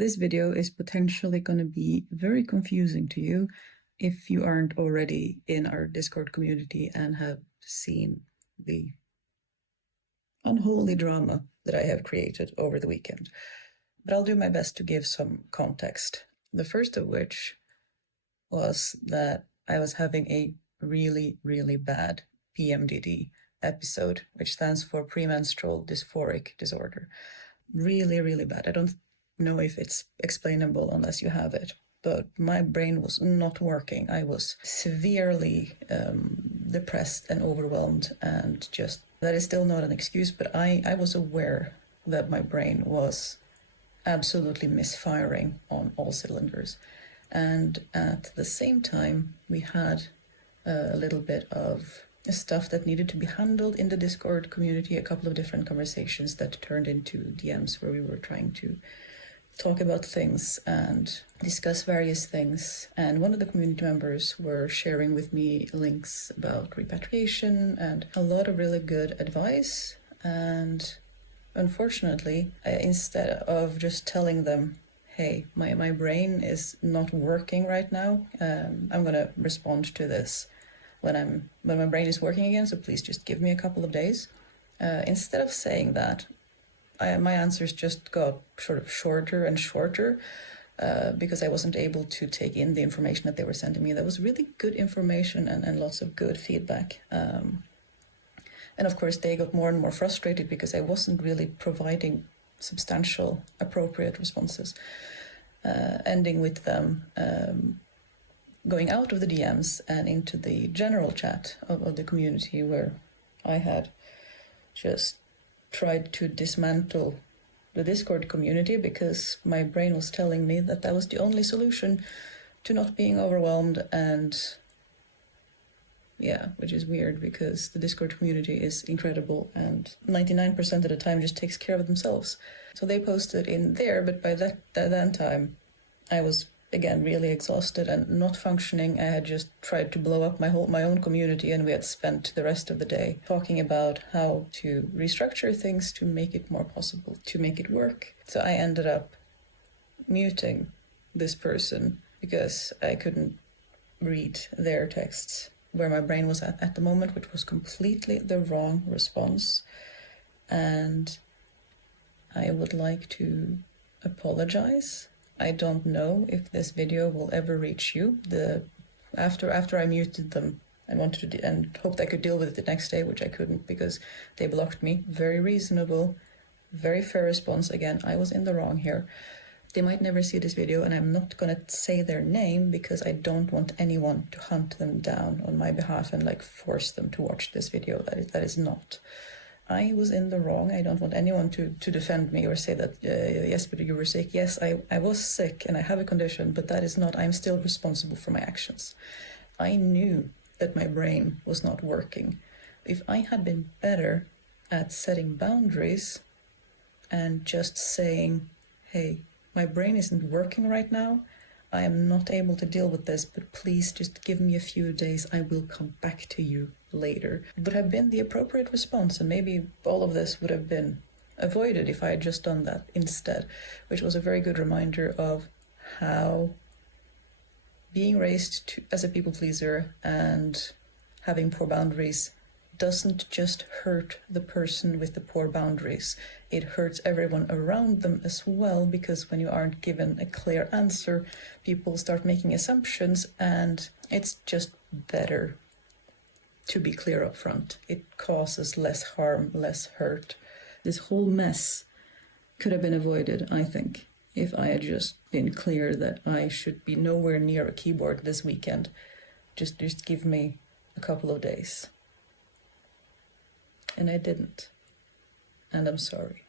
This video is potentially going to be very confusing to you if you aren't already in our Discord community and have seen the unholy drama that I have created over the weekend. But I'll do my best to give some context. The first of which was that I was having a really, really bad PMDD episode, which stands for premenstrual dysphoric disorder. Really, really bad. I don't know if it's explainable unless you have it, but my brain was not working. I was severely depressed and overwhelmed, and just, that is still not an excuse, but I was aware that my brain was absolutely misfiring on all cylinders. And at the same time, we had a little bit of stuff that needed to be handled in the Discord community, a couple of different conversations that turned into DMs where we were trying to talk about things and discuss various things. And one of the community members were sharing with me links about repatriation and a lot of really good advice. And unfortunately, instead of just telling them, hey, my brain is not working right now, I'm going to respond to this when my brain is working again, so please just give me a couple of days. Instead of saying that, my answers just got sort of shorter and shorter because I wasn't able to take in the information that they were sending me. That was really good information and lots of good feedback. And of course, they got more and more frustrated because I wasn't really providing substantial, appropriate responses, ending with them going out of the DMs and into the general chat of the community, where I had just tried to dismantle the Discord community because my brain was telling me that that was the only solution to not being overwhelmed. And yeah, which is weird because the Discord community is incredible and 99% of the time just takes care of themselves. So they posted in there, but by that time I was again really exhausted and not functioning. I had just tried to blow up my own community, and we had spent the rest of the day talking about how to restructure things to make it more possible, to make it work. So I ended up muting this person because I couldn't read their texts where my brain was at the moment, which was completely the wrong response. And I would like to apologize. I don't know if this video will ever reach you. After I muted them and wanted to and hoped I could deal with it the next day, which I couldn't because they blocked me. Very reasonable, very fair response. Again, I was in the wrong here. They might never see this video, and I'm not gonna say their name because I don't want anyone to hunt them down on my behalf and force them to watch this video. That is not. I was in the wrong. I don't want anyone to defend me or say that, yes, but you were sick. Yes, I was sick and I have a condition, but that is not, I'm still responsible for my actions. I knew that my brain was not working. If I had been better at setting boundaries and just saying, hey, my brain isn't working right now, I am not able to deal with this, but please just give me a few days. I will come back to you later. It would have been the appropriate response, and maybe all of this would have been avoided if I had just done that instead, which was a very good reminder of how being raised as a people pleaser and having poor boundaries doesn't just hurt the person with the poor boundaries. It hurts everyone around them as well, because when you aren't given a clear answer, people start making assumptions, and it's just better to be clear up front. It causes less harm, less hurt. This whole mess could have been avoided, I think, if I had just been clear that I should be nowhere near a keyboard this weekend. Just give me a couple of days. And I didn't. And I'm sorry.